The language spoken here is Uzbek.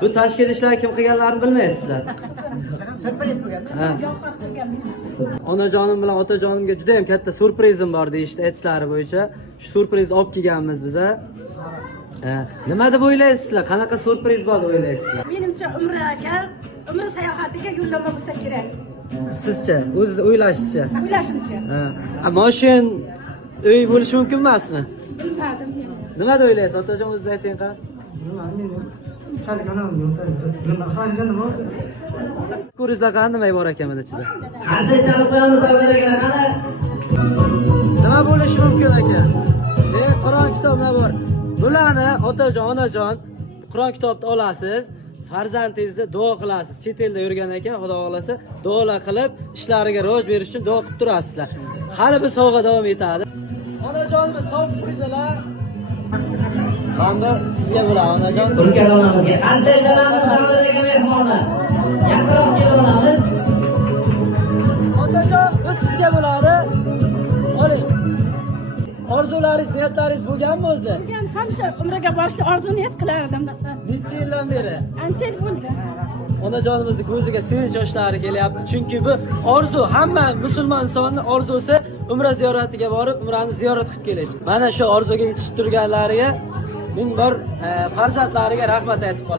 Bu tashkil ishlarni kim qilganlarini bilmaysizlar. Ha. Onajonim bilan otajonimga juda ham katta surprizim bor deyishdi, aytishlari bo'yicha. Shu surprizni olib kelganmiz biz. Nima deb o'ylaysizlar? Qanaqa surpriz bor deb o'ylaysizlar? Menimcha umra sayohatiga yo'llanma bo'lsa kerak. Sizcha, o'zingiz o'ylashingizcha? O'ylashimcha. Moshin uy bo'lishi mumkin emasmi? Bilmadim. Nima deb o'ylaysiz? Otajon o'zingiz ayting qani. Ko'ringizlar qani nima bor ekan mana ichida? Qanday chalib qo'yamiz avvaliga qani? Nima bo'lishi mumkin ekan? Qur'on kitoblar bor. Bularni otajon, onajon Qur'on kitobni olasiz, farzandingizni duo qilasiz. Chet elda yurgan ekan, Xudo xolasa, duolar qilib, ishlariga rivoj berish uchun duo qilib turasizlar. Hali bir sovg'a davom etadi. Onajonimiz sog' qo'ydilar. Qanday sizga bo'ladi onajon? Ulkan onamizga qanday jalamiz davridagi mehmonlar. Yaqinroq kelamiz. Otajon, bu sizga bo'ladi. Oling. Orzularingiz, niyatlaringiz bo'lganmi o'zi? Men hamma umraga borishni orzu niyat qilardim. Necha yildan beri? Ancha yil bo'ldi. Onajonimizning ko'ziga sevinch yoshlari kelyapti. Chunki bu orzu, hamma musulmon insonning orzusi umra ziyoratiga borib, umrani ziyorat qilib kelish. Mana shu orzuga yetishib turganlariga ming bor farzandlariga rahmat aytib qolaman.